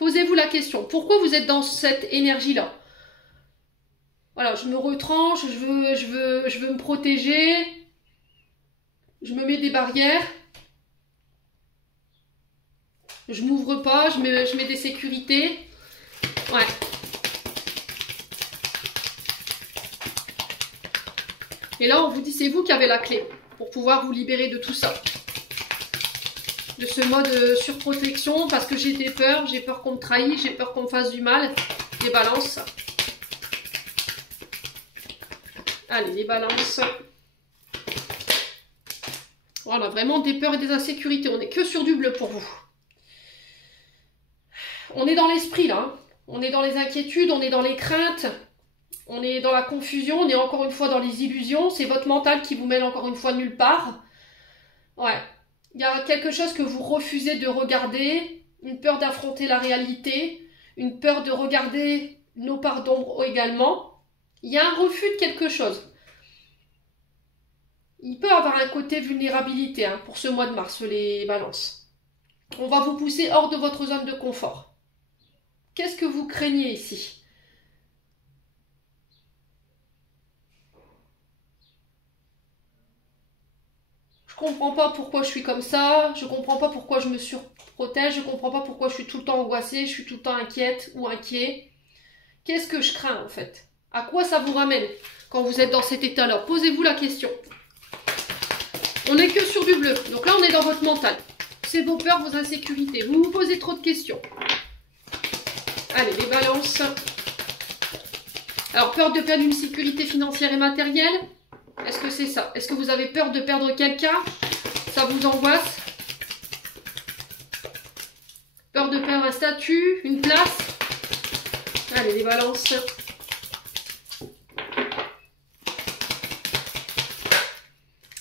Posez-vous la question, pourquoi vous êtes dans cette énergie-là? Voilà, je me retranche, je veux me protéger, je me mets des barrières, je m'ouvre pas, je mets des sécurités. Ouais. Et là, on vous dit, c'est vous qui avez la clé pour pouvoir vous libérer de tout ça. De ce mode surprotection, parce que j'ai peur qu'on me trahisse, j'ai peur qu'on me fasse du mal. Les balances. Allez, les balances. Voilà, vraiment des peurs et des insécurités. On n'est que sur du bleu pour vous. On est dans l'esprit là. Hein. On est dans les inquiétudes, on est dans les craintes. On est dans la confusion, on est encore une fois dans les illusions. C'est votre mental qui vous mène encore une fois nulle part. Ouais. Il y a quelque chose que vous refusez de regarder. Une peur d'affronter la réalité. Une peur de regarder nos parts d'ombre également. Il y a un refus de quelque chose. Il peut avoir un côté vulnérabilité hein, pour ce mois de mars, les balances. On va vous pousser hors de votre zone de confort. Qu'est-ce que vous craignez ici ? Je comprends pas pourquoi je suis comme ça, je comprends pas pourquoi je me surprotège, je comprends pas pourquoi je suis tout le temps angoissée, je suis tout le temps inquiète ou inquiet. Qu'est-ce que je crains en fait? À quoi ça vous ramène quand vous êtes dans cet état-là? Posez-vous la question. On n'est que sur du bleu, donc là on est dans votre mental. C'est vos peurs, vos insécurités. Vous vous posez trop de questions. Allez, les balances. Alors, peur de perdre une sécurité financière et matérielle. Est-ce que c'est ça? Est-ce que vous avez peur de perdre quelqu'un? Ça vous angoisse? Peur de perdre un statut, une place? Allez, les balances.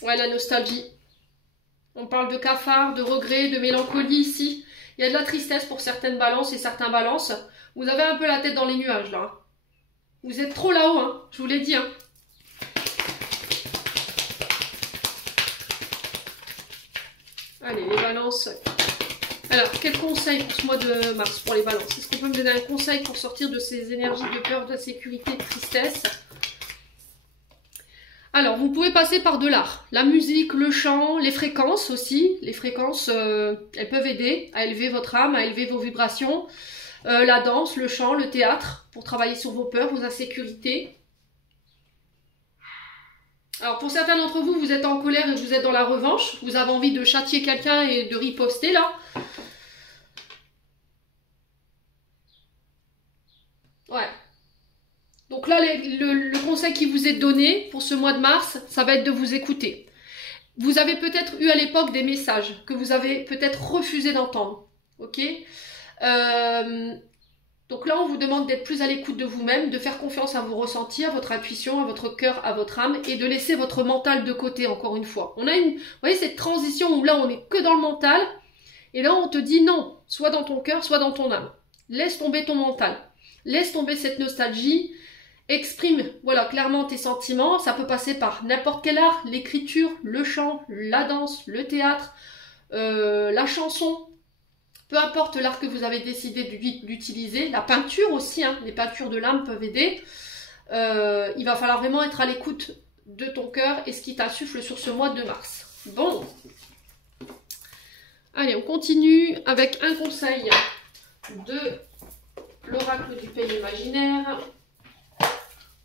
Ouais, la nostalgie. On parle de cafard, de regret, de mélancolie ici. Il y a de la tristesse pour certaines balances et certains balances. Vous avez un peu la tête dans les nuages, là. Vous êtes trop là-haut, hein. Je vous l'ai dit, hein. Allez, les balances. Alors, quel conseil pour ce mois de mars pour les balances? Est-ce qu'on peut me donner un conseil pour sortir de ces énergies de peur, d'insécurité, de tristesse? Alors, vous pouvez passer par de l'art. La musique, le chant, les fréquences aussi. Les fréquences, elles peuvent aider à élever votre âme, à élever vos vibrations. La danse, le chant, le théâtre, pour travailler sur vos peurs, vos insécurités. Alors pour certains d'entre vous, vous êtes en colère et vous êtes dans la revanche. Vous avez envie de châtier quelqu'un et de riposter là. Ouais. Donc là, le conseil qui vous est donné pour ce mois de mars, ça va être de vous écouter. Vous avez peut-être eu à l'époque des messages que vous avez peut-être refusé d'entendre. Ok ? Donc là, on vous demande d'être plus à l'écoute de vous-même, de faire confiance à vos ressentis, à votre intuition, à votre cœur, à votre âme, et de laisser votre mental de côté, encore une fois. On a vous voyez, cette transition où là, on n'est que dans le mental, et là, on te dit non, soit dans ton cœur, soit dans ton âme. Laisse tomber ton mental. Laisse tomber cette nostalgie. Exprime, voilà, clairement tes sentiments. Ça peut passer par n'importe quel art, l'écriture, le chant, la danse, le théâtre, la chanson. Peu importe l'art que vous avez décidé d'utiliser, la peinture aussi, hein, les peintures de l'âme peuvent aider. Il va falloir vraiment être à l'écoute de ton cœur et ce qui t'insuffle sur ce mois de mars. Bon. Allez, on continue avec un conseil de l'oracle du pays imaginaire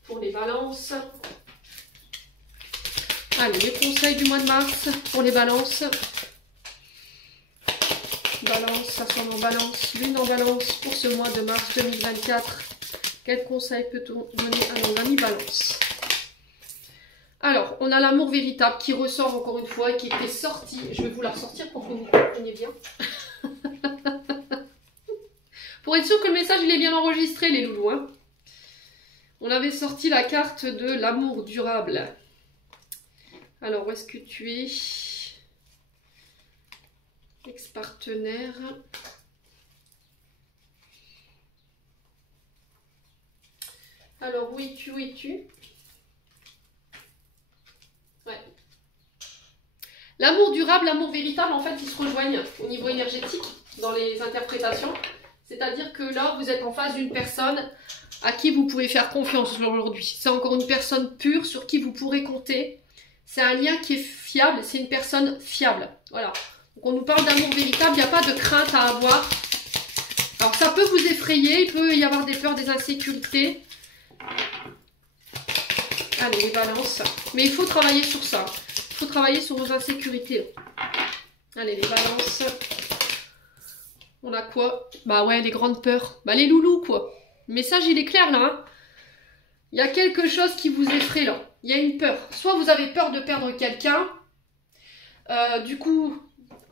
pour les balances. Allez, les conseils du mois de mars pour les balances. Balance, ascendant en balance, lune en balance pour ce mois de mars 2024. Quel conseil peut-on donner à nos amis balance? Alors, on a l'amour véritable qui ressort encore une fois et qui était sorti. Je vais vous la ressortir pour que vous compreniez bien. Pour être sûr que le message il est bien enregistré, les loulous. Hein. On avait sorti la carte de l'amour durable. Alors, où est-ce que tu es? Ex-partenaire. Alors, où es-tu? Où es-tu? Ouais. L'amour durable, l'amour véritable, en fait, ils se rejoignent au niveau énergétique dans les interprétations. C'est-à-dire que là, vous êtes en face d'une personne à qui vous pouvez faire confiance aujourd'hui. C'est encore une personne pure sur qui vous pourrez compter. C'est un lien qui est fiable, c'est une personne fiable. Voilà. Donc on nous parle d'amour véritable, il n'y a pas de crainte à avoir. Alors ça peut vous effrayer, il peut y avoir des peurs, des insécurités. Allez, les balances. Mais il faut travailler sur ça. Il faut travailler sur vos insécurités. Allez, les balances. On a quoi? Bah ouais, les grandes peurs. Bah les loulous, quoi. Le message, il est clair, là. Hein. Il y a quelque chose qui vous effraie, là. Il y a une peur. Soit vous avez peur de perdre quelqu'un. Du coup,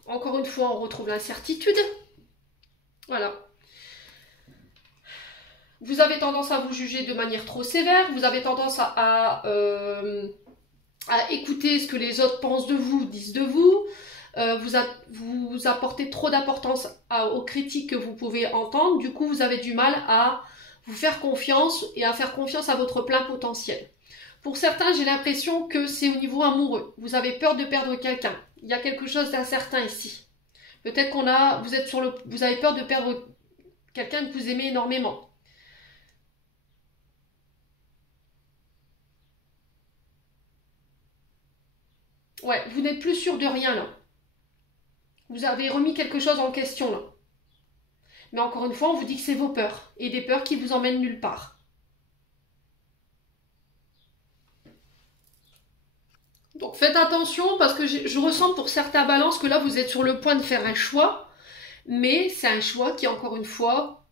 encore une fois, on retrouve l'incertitude. Voilà. Vous avez tendance à vous juger de manière trop sévère. Vous avez tendance à écouter ce que les autres pensent de vous, disent de vous. Vous apportez trop d'importance aux critiques que vous pouvez entendre. Du coup, vous avez du mal à vous faire confiance et à faire confiance à votre plein potentiel. Pour certains, j'ai l'impression que c'est au niveau amoureux. Vous avez peur de perdre quelqu'un. Il y a quelque chose d'incertain ici. Peut-être vous avez peur de perdre quelqu'un que vous aimez énormément. Ouais, vous n'êtes plus sûr de rien là. Vous avez remis quelque chose en question là. Mais encore une fois, on vous dit que c'est vos peurs. Et des peurs qui vous emmènent nulle part. Donc faites attention parce que je ressens pour certains balances que là vous êtes sur le point de faire un choix. Mais c'est un choix qui, encore une fois,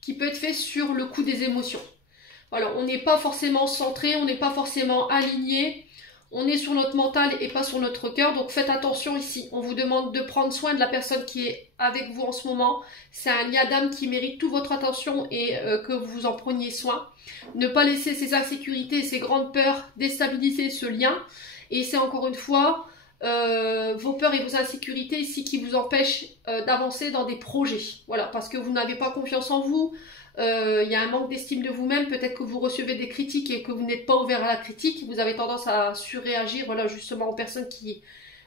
qui peut être fait sur le coup des émotions. Voilà, on n'est pas forcément centré, on n'est pas forcément aligné. On est sur notre mental et pas sur notre cœur, donc faites attention ici. On vous demande de prendre soin de la personne qui est avec vous en ce moment. C'est un lien d'âme qui mérite toute votre attention et que vous en preniez soin. Ne pas laisser ces insécurités et ces grandes peurs déstabiliser ce lien. Et c'est encore une fois vos peurs et vos insécurités ici qui vous empêchent d'avancer dans des projets. Voilà, parce que vous n'avez pas confiance en vous. Il y a un manque d'estime de vous-même, peut-être que vous recevez des critiques et que vous n'êtes pas ouvert à la critique, vous avez tendance à surréagir, voilà, justement aux personnes qui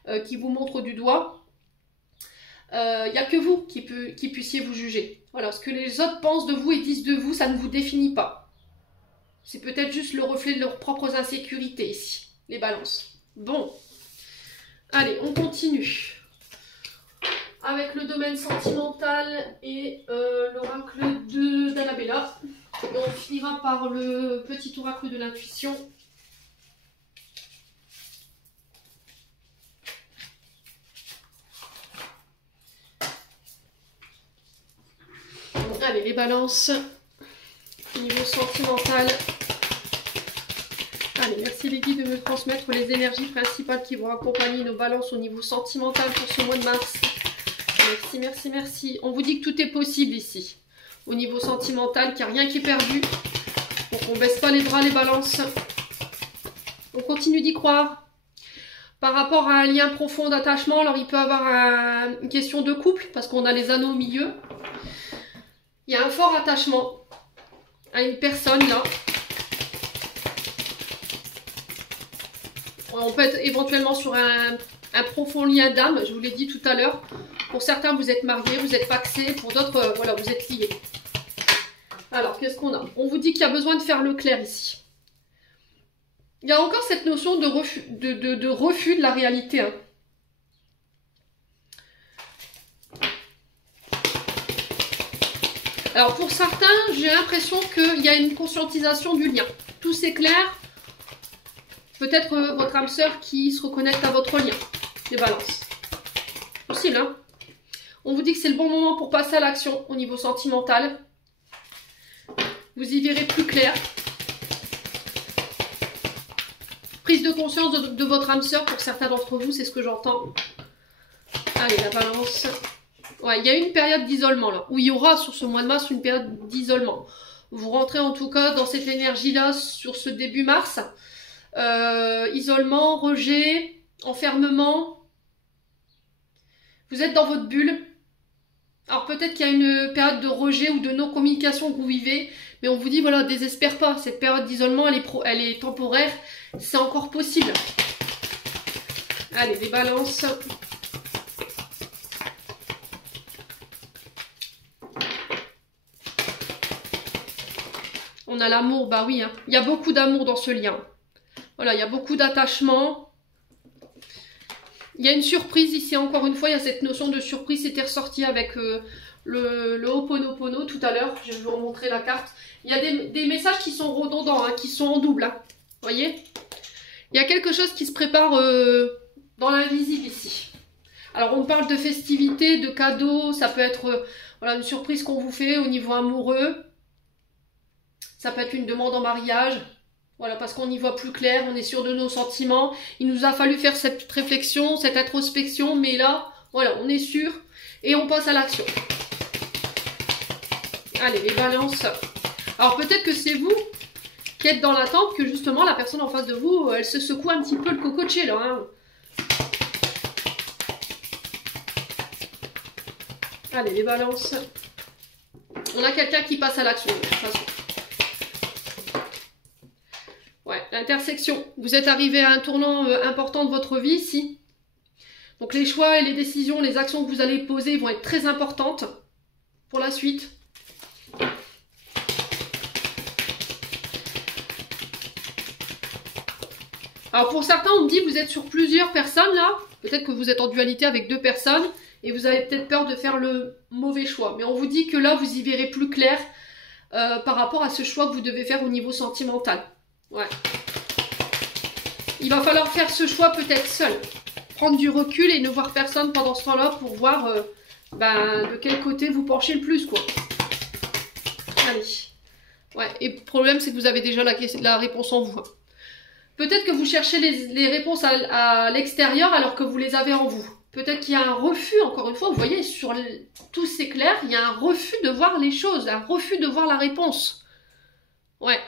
vous montrent du doigt. Il n'y a que vous qui puissiez vous juger. Voilà, ce que les autres pensent de vous et disent de vous, ça ne vous définit pas. C'est peut-être juste le reflet de leurs propres insécurités ici, les balances. Bon, allez, on continue. Avec le domaine sentimental et l'oracle d'Annabella. Et on finira par le petit oracle de l'intuition. Allez, les balances. Niveau sentimental. Allez, merci les guides de me transmettre les énergies principales qui vont accompagner nos balances au niveau sentimental pour ce mois de mars. Merci, merci, merci. On vous dit que tout est possible ici. Au niveau sentimental, qu'il n'y a rien qui est perdu. Donc on ne baisse pas les bras, les balances. On continue d'y croire. Par rapport à un lien profond d'attachement, alors il peut y avoir une question de couple, parce qu'on a les anneaux au milieu. Il y a un fort attachement à une personne là. On peut être éventuellement sur un profond lien d'âme, je vous l'ai dit tout à l'heure. Pour certains, vous êtes mariés, vous êtes paxés. Pour d'autres, voilà, vous êtes liés. Alors, qu'est-ce qu'on a? On vous dit qu'il y a besoin de faire le clair ici. Il y a encore cette notion de refus de la réalité. Hein. Alors, pour certains, j'ai l'impression qu'il y a une conscientisation du lien. Tout s'éclaire. Peut-être votre âme sœur qui se reconnecte à votre lien. Les balances. Possible, hein? On vous dit que c'est le bon moment pour passer à l'action au niveau sentimental. Vous y verrez plus clair. Prise de conscience de votre âme sœur pour certains d'entre vous, c'est ce que j'entends. Allez, la balance. Ouais, il y a une période d'isolement là, où il y aura sur ce mois de mars une période d'isolement. Vous rentrez en tout cas dans cette énergie-là sur ce début mars. Isolement, rejet, enfermement. Vous êtes dans votre bulle. Alors peut-être qu'il y a une période de rejet ou de non-communication que vous vivez, mais on vous dit voilà, désespère pas, cette période d'isolement elle est temporaire, c'est encore possible. Allez, les balances. a l'amour, bah oui, hein. Il y a beaucoup d'amour dans ce lien. Voilà, il y a beaucoup d'attachement. Il y a une surprise ici, encore une fois, il y a cette notion de surprise, c'était ressorti avec le Ho'oponopono tout à l'heure, je vais vous remontrer la carte. Il y a des messages qui sont redondants, hein, qui sont en double, hein. Vous voyez? Il y a quelque chose qui se prépare dans l'invisible ici. Alors on parle de festivités, de cadeaux, ça peut être voilà, une surprise qu'on vous fait au niveau amoureux. Ça peut être une demande en mariage. Voilà, parce qu'on y voit plus clair, on est sûr de nos sentiments. Il nous a fallu faire cette réflexion, cette introspection, mais là, voilà, on est sûr et on passe à l'action. Allez, les balances. Alors peut-être que c'est vous qui êtes dans l'attente que justement la personne en face de vous, elle se secoue un petit peu le cocotier là. Hein. Allez, les balances. On a quelqu'un qui passe à l'action, de toute façon. Ouais, l'intersection. Vous êtes arrivé à un tournant important de votre vie ici. Donc les choix et les décisions, les actions que vous allez poser vont être très importantes pour la suite. Alors pour certains, on me dit que vous êtes sur plusieurs personnes là. Peut-être que vous êtes en dualité avec 2 personnes. Et vous avez peut-être peur de faire le mauvais choix. Mais on vous dit que là, vous y verrez plus clair par rapport à ce choix que vous devez faire au niveau sentimental. Ouais. Il va falloir faire ce choix peut-être seul. Prendre du recul et ne voir personne pendant ce temps-là pour voir de quel côté vous penchez le plus, quoi. Allez. Ouais, et le problème, c'est que vous avez déjà la réponse en vous. Hein. Peut-être que vous cherchez les réponses à l'extérieur alors que vous les avez en vous. Peut-être qu'il y a un refus, encore une fois, vous voyez, sur tout c'est clair, il y a un refus de voir les choses, un refus de voir la réponse. Ouais.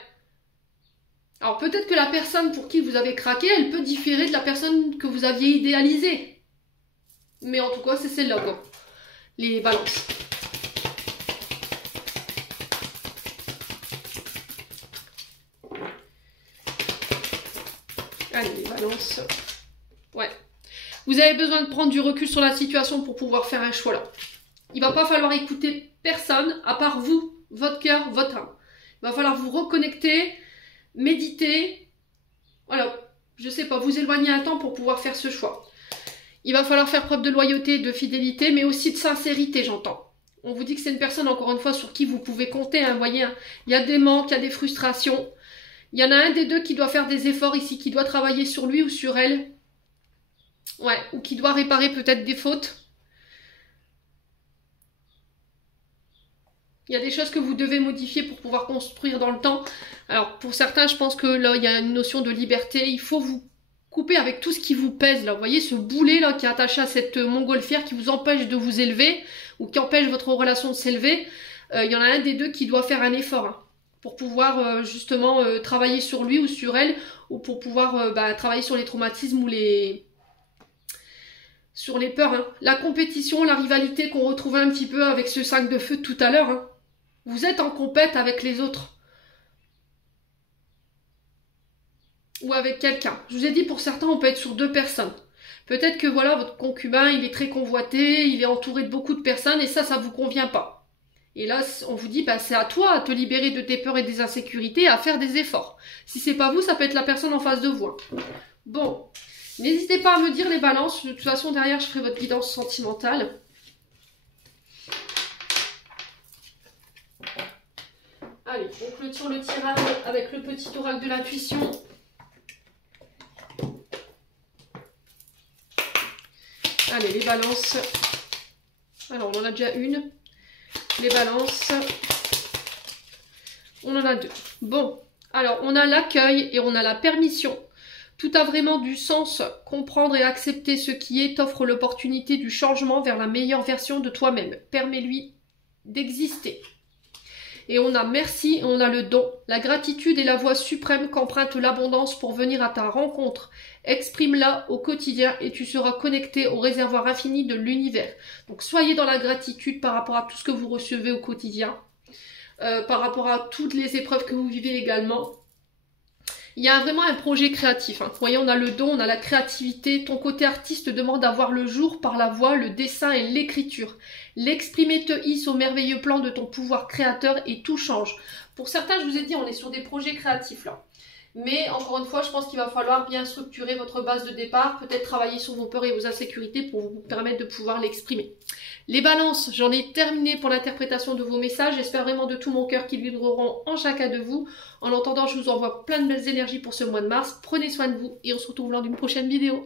Alors peut-être que la personne pour qui vous avez craqué, elle peut différer de la personne que vous aviez idéalisée. Mais en tout cas, c'est celle-là, quoi. Les balances. Allez, les balances. Ouais. Vous avez besoin de prendre du recul sur la situation pour pouvoir faire un choix là. Il ne va pas falloir écouter personne à part vous, votre cœur, votre âme. Il va falloir vous reconnecter, méditer. Voilà, je sais pas, vous éloigner un temps pour pouvoir faire ce choix. Il va falloir faire preuve de loyauté, de fidélité, mais aussi de sincérité, j'entends. On vous dit que c'est une personne, encore une fois, sur qui vous pouvez compter. Hein, vous voyez, hein, il y a des manques, il y a des frustrations. Il y en a un des deux qui doit faire des efforts ici, qui doit travailler sur lui ou sur elle. Ouais, ou qui doit réparer peut-être des fautes. Il y a des choses que vous devez modifier pour pouvoir construire dans le temps. Alors, pour certains, je pense que là, il y a une notion de liberté. Il faut vous couper avec tout ce qui vous pèse, là. Vous voyez, ce boulet, là, qui est attaché à cette montgolfière qui vous empêche de vous élever ou qui empêche votre relation de s'élever. Il y en a un des deux qui doit faire un effort, hein, pour pouvoir, justement, travailler sur lui ou sur elle, ou pour pouvoir travailler sur les traumatismes ou sur les peurs. Hein. La compétition, la rivalité qu'on retrouvait un petit peu avec ce 5 de feu de tout à l'heure. Hein. Vous êtes en compète avec les autres. Ou avec quelqu'un. Je vous ai dit, pour certains, on peut être sur 2 personnes. Peut-être que voilà, votre concubin, il est très convoité, il est entouré de beaucoup de personnes, et ça vous convient pas. Et là, on vous dit, c'est à toi à te libérer de tes peurs et des insécurités, à faire des efforts. Si c'est pas vous, ça peut être la personne en face de vous. Hein. Bon. N'hésitez pas à me dire les balances. De toute façon, derrière, je ferai votre guidance sentimentale. Allez, on clôture le tirage avec le petit oracle de l'intuition. Allez, les balances. Alors, on en a déjà une. Les balances. On en a 2. Bon, alors, on a l'accueil et on a la permission. Tout a vraiment du sens. Comprendre et accepter ce qui est t'offre l'opportunité du changement vers la meilleure version de toi-même. Permets-lui d'exister. Et on a merci, on a le don. La gratitude est la voie suprême qu'emprunte l'abondance pour venir à ta rencontre. Exprime-la au quotidien et tu seras connecté au réservoir infini de l'univers. Donc soyez dans la gratitude par rapport à tout ce que vous recevez au quotidien. Par rapport à toutes les épreuves que vous vivez également. Il y a vraiment un projet créatif. Hein. Vous voyez, on a le don, on a la créativité. Ton côté artiste demande à voir le jour par la voix, le dessin et l'écriture. L'exprimer te hisse au merveilleux plan de ton pouvoir créateur et tout change. Pour certains, je vous ai dit, on est sur des projets créatifs là. Mais encore une fois, je pense qu'il va falloir bien structurer votre base de départ, peut-être travailler sur vos peurs et vos insécurités pour vous permettre de pouvoir l'exprimer. Les balances, j'en ai terminé pour l'interprétation de vos messages. J'espère vraiment de tout mon cœur qu'ils vibreront en chacun de vous. En attendant, je vous envoie plein de belles énergies pour ce mois de mars. Prenez soin de vous et on se retrouve lors d'une prochaine vidéo.